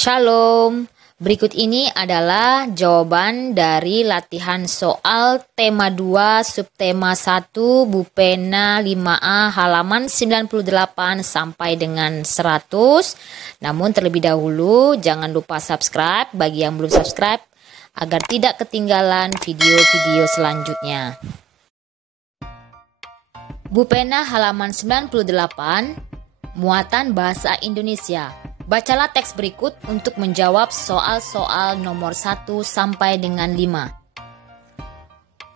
Shalom, berikut ini adalah jawaban dari latihan soal tema 2 subtema 1 Bupena 5A halaman 98 sampai dengan 100. Namun terlebih dahulu jangan lupa subscribe bagi yang belum subscribe agar tidak ketinggalan video-video selanjutnya. Bupena halaman 98, muatan bahasa Indonesia. Bacalah teks berikut untuk menjawab soal-soal nomor 1 sampai dengan 5.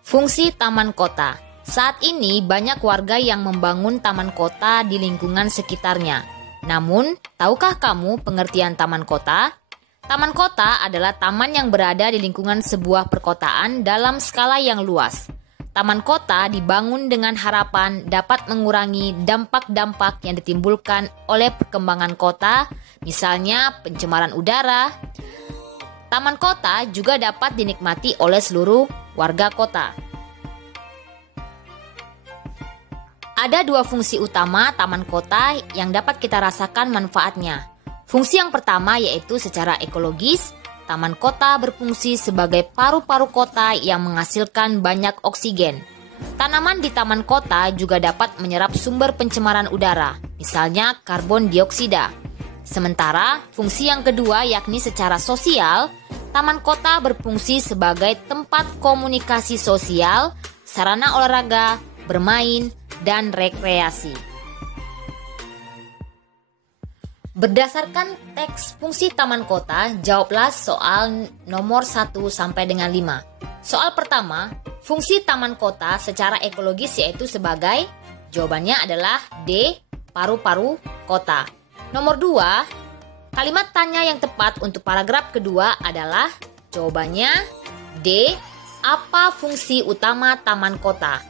Fungsi taman kota. Saat ini banyak warga yang membangun taman kota di lingkungan sekitarnya. Namun, tahukah kamu pengertian taman kota? Taman kota adalah taman yang berada di lingkungan sebuah perkotaan dalam skala yang luas. Taman kota dibangun dengan harapan dapat mengurangi dampak-dampak yang ditimbulkan oleh perkembangan kota, misalnya pencemaran udara. Taman kota juga dapat dinikmati oleh seluruh warga kota. Ada dua fungsi utama taman kota yang dapat kita rasakan manfaatnya. Fungsi yang pertama yaitu secara ekologis. Taman kota berfungsi sebagai paru-paru kota yang menghasilkan banyak oksigen. Tanaman di taman kota juga dapat menyerap sumber pencemaran udara, misalnya karbon dioksida. Sementara fungsi yang kedua yakni secara sosial, taman kota berfungsi sebagai tempat komunikasi sosial, sarana olahraga, bermain, dan rekreasi. Berdasarkan teks fungsi taman kota, jawablah soal nomor 1 sampai dengan 5. Soal pertama, fungsi taman kota secara ekologis yaitu sebagai, jawabannya adalah D, paru-paru kota. Nomor 2, kalimat tanya yang tepat untuk paragraf kedua adalah, jawabannya D, apa fungsi utama taman kota.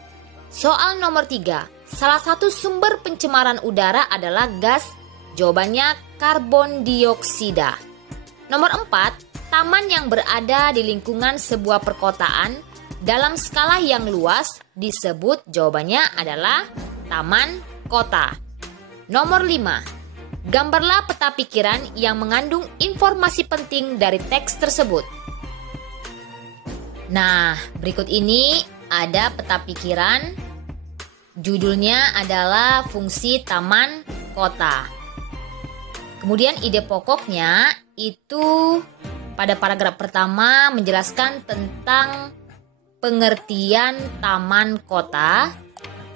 Soal nomor 3, salah satu sumber pencemaran udara adalah gas. Jawabannya karbon dioksida. Nomor 4, taman yang berada di lingkungan sebuah perkotaan dalam skala yang luas disebut, jawabannya adalah taman kota. Nomor 5, gambarlah peta pikiran yang mengandung informasi penting dari teks tersebut. Nah, berikut ini ada peta pikiran. Judulnya adalah fungsi taman kota. Kemudian ide pokoknya itu pada paragraf pertama menjelaskan tentang pengertian taman kota.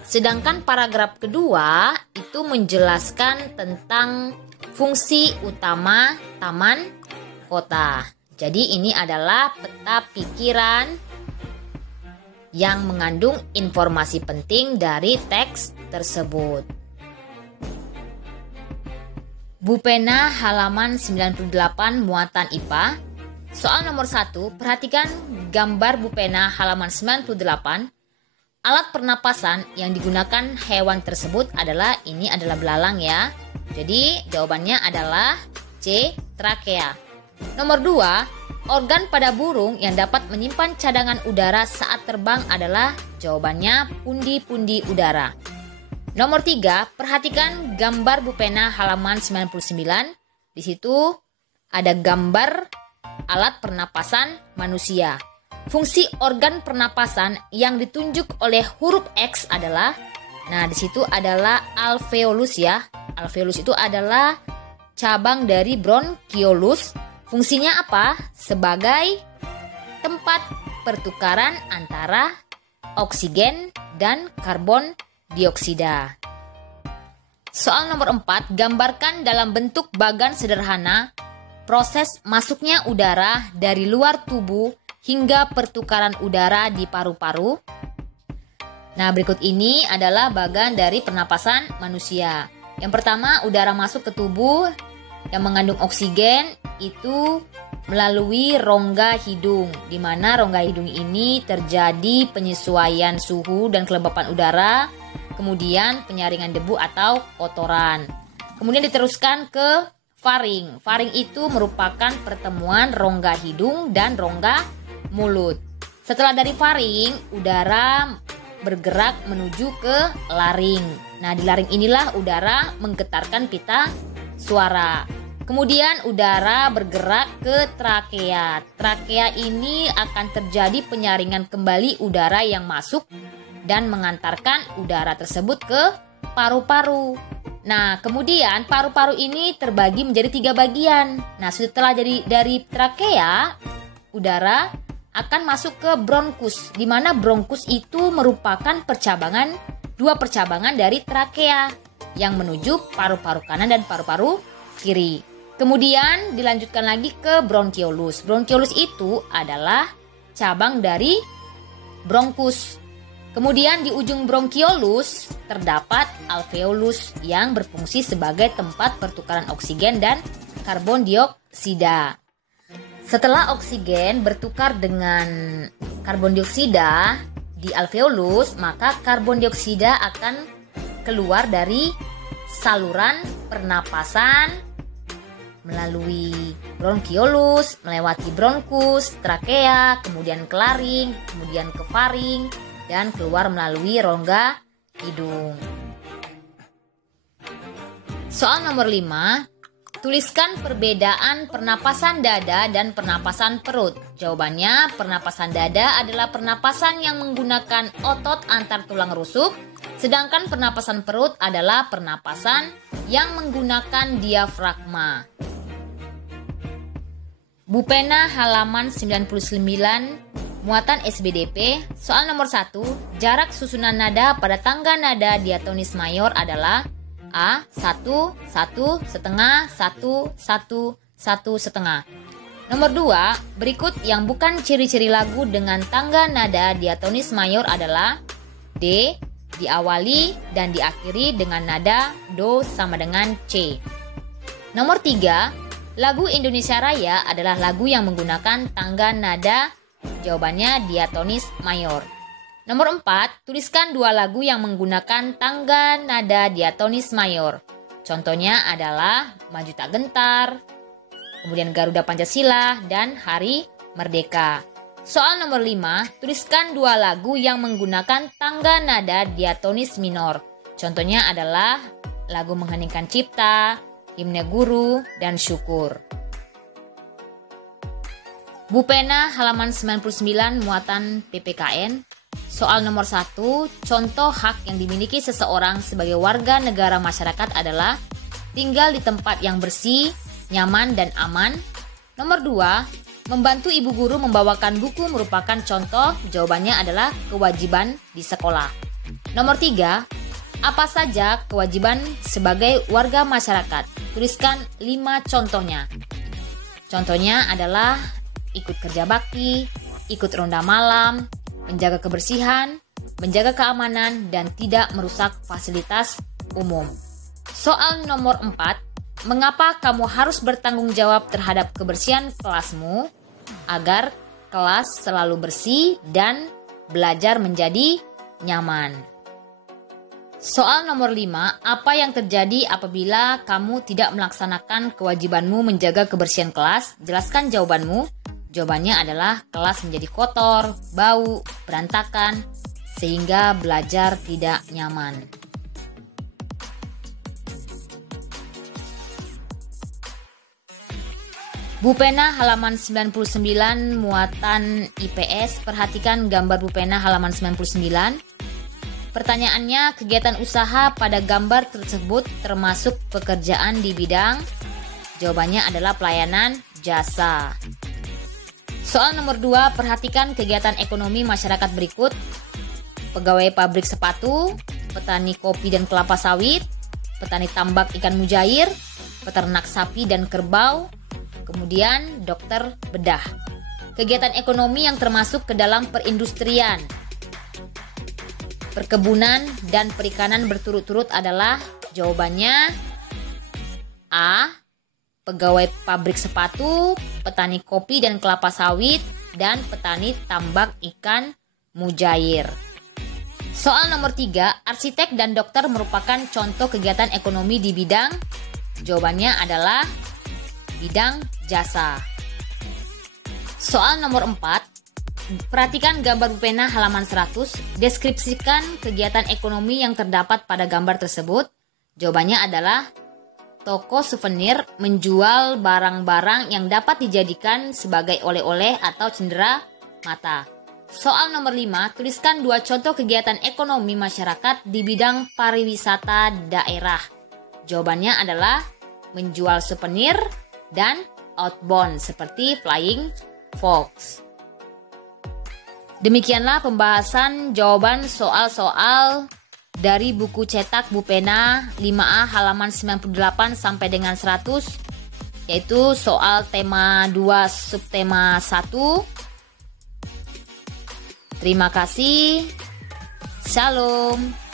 Sedangkan paragraf kedua itu menjelaskan tentang fungsi utama taman kota. Jadi ini adalah peta pikiran yang mengandung informasi penting dari teks tersebut. Bupena halaman 98 muatan IPA. Soal nomor 1, perhatikan gambar Bupena halaman 98. Alat pernapasan yang digunakan hewan tersebut adalah, ini adalah belalang ya. Jadi jawabannya adalah C, trakea. Nomor 2, organ pada burung yang dapat menyimpan cadangan udara saat terbang adalah, jawabannya pundi-pundi udara. Nomor 3, perhatikan gambar Bupena halaman 99. Di situ ada gambar alat pernapasan manusia. Fungsi organ pernapasan yang ditunjuk oleh huruf X adalah, nah di situ adalah alveolus ya. Alveolus itu adalah cabang dari bronchiolus. Fungsinya apa? Sebagai tempat pertukaran antara oksigen dan karbon dioksida. Soal nomor 4, gambarkan dalam bentuk bagan sederhana proses masuknya udara dari luar tubuh hingga pertukaran udara di paru-paru. Nah, berikut ini adalah bagan dari pernapasan manusia. Yang pertama, udara masuk ke tubuh yang mengandung oksigen itu melalui rongga hidung, di mana rongga hidung ini terjadi penyesuaian suhu dan kelembapan udara, kemudian penyaringan debu atau kotoran. Kemudian diteruskan ke faring. Faring itu merupakan pertemuan rongga hidung dan rongga mulut. Setelah dari faring, udara bergerak menuju ke laring. Nah, di laring inilah udara menggetarkan pita suara. Kemudian udara bergerak ke trakea. Trakea ini akan terjadi penyaringan kembali udara yang masuk dan mengantarkan udara tersebut ke paru-paru. Nah, kemudian paru-paru ini terbagi menjadi 3 bagian. Nah, setelah dari trakea, udara akan masuk ke bronkus, di mana bronkus itu merupakan dua percabangan dari trakea yang menuju paru-paru kanan dan paru-paru kiri. Kemudian dilanjutkan lagi ke bronkiolus. Bronkiolus itu adalah cabang dari bronkus. Kemudian di ujung bronkiolus terdapat alveolus yang berfungsi sebagai tempat pertukaran oksigen dan karbon dioksida. Setelah oksigen bertukar dengan karbon dioksida di alveolus, maka karbon dioksida akan keluar dari saluran pernapasan melalui bronkiolus, melewati bronkus, trakea, kemudian ke laring, kemudian ke faring, dan keluar melalui rongga hidung. Soal nomor 5, tuliskan perbedaan pernapasan dada dan pernapasan perut. Jawabannya, pernapasan dada adalah pernapasan yang menggunakan otot antar tulang rusuk, sedangkan pernapasan perut adalah pernapasan yang menggunakan diafragma. Bu Pena halaman 99, muatan SBDP. Soal nomor 1, jarak susunan nada pada tangga nada diatonis mayor adalah A. 1, 1, setengah, 1, 1, 1, setengah. Nomor 2, berikut yang bukan ciri-ciri lagu dengan tangga nada diatonis mayor adalah D. Diawali dan diakhiri dengan nada Do sama dengan C. Nomor 3, lagu Indonesia Raya adalah lagu yang menggunakan tangga nada. Jawabannya diatonis mayor. Nomor 4, tuliskan 2 lagu yang menggunakan tangga nada diatonis mayor. Contohnya adalah Maju Tak Gentar, kemudian Garuda Pancasila, dan Hari Merdeka. Soal nomor 5, tuliskan 2 lagu yang menggunakan tangga nada diatonis minor. Contohnya adalah lagu Mengheningkan Cipta, Himne Guru, dan Syukur. Bu Pena halaman 99, muatan PPKN. Soal nomor 1, contoh hak yang dimiliki seseorang sebagai warga negara masyarakat adalah tinggal di tempat yang bersih, nyaman, dan aman. Nomor 2, membantu ibu guru membawakan buku merupakan contoh. Jawabannya adalah kewajiban di sekolah. Nomor 3, apa saja kewajiban sebagai warga masyarakat? Tuliskan 5 contohnya. Contohnya adalah ikut kerja bakti, ikut ronda malam, menjaga kebersihan, menjaga keamanan, dan tidak merusak fasilitas umum. Soal nomor 4, mengapa kamu harus bertanggung jawab terhadap kebersihan kelasmu agar kelas selalu bersih dan belajar menjadi nyaman? Soal nomor 5, apa yang terjadi apabila kamu tidak melaksanakan kewajibanmu menjaga kebersihan kelas? Jelaskan jawabanmu. Jawabannya adalah kelas menjadi kotor, bau, berantakan, sehingga belajar tidak nyaman. Bu Pena halaman 99, muatan IPS. Perhatikan gambar Bu Pena halaman 99. Pertanyaannya, kegiatan usaha pada gambar tersebut termasuk pekerjaan di bidang? Jawabannya adalah pelayanan jasa. Soal nomor 2, perhatikan kegiatan ekonomi masyarakat berikut. Pegawai pabrik sepatu, petani kopi dan kelapa sawit, petani tambak ikan mujair, peternak sapi dan kerbau, kemudian dokter bedah. Kegiatan ekonomi yang termasuk ke dalam perindustrian, perkebunan, dan perikanan berturut-turut adalah, jawabannya A. Pegawai pabrik sepatu, petani kopi dan kelapa sawit, dan petani tambak ikan mujair. Soal nomor 3, arsitek dan dokter merupakan contoh kegiatan ekonomi di bidang? Jawabannya adalah bidang jasa. Soal nomor 4, perhatikan gambar Bu Pena halaman 100. Deskripsikan kegiatan ekonomi yang terdapat pada gambar tersebut. Jawabannya adalah toko souvenir menjual barang-barang yang dapat dijadikan sebagai oleh-oleh atau cendera mata. Soal nomor 5, tuliskan 2 contoh kegiatan ekonomi masyarakat di bidang pariwisata daerah. Jawabannya adalah menjual souvenir dan outbound seperti Flying Fox. Demikianlah pembahasan jawaban soal-soal dari buku cetak Bu Pena 5A halaman 98 sampai dengan 100, yaitu soal tema 2 subtema 1. Terima kasih. Shalom.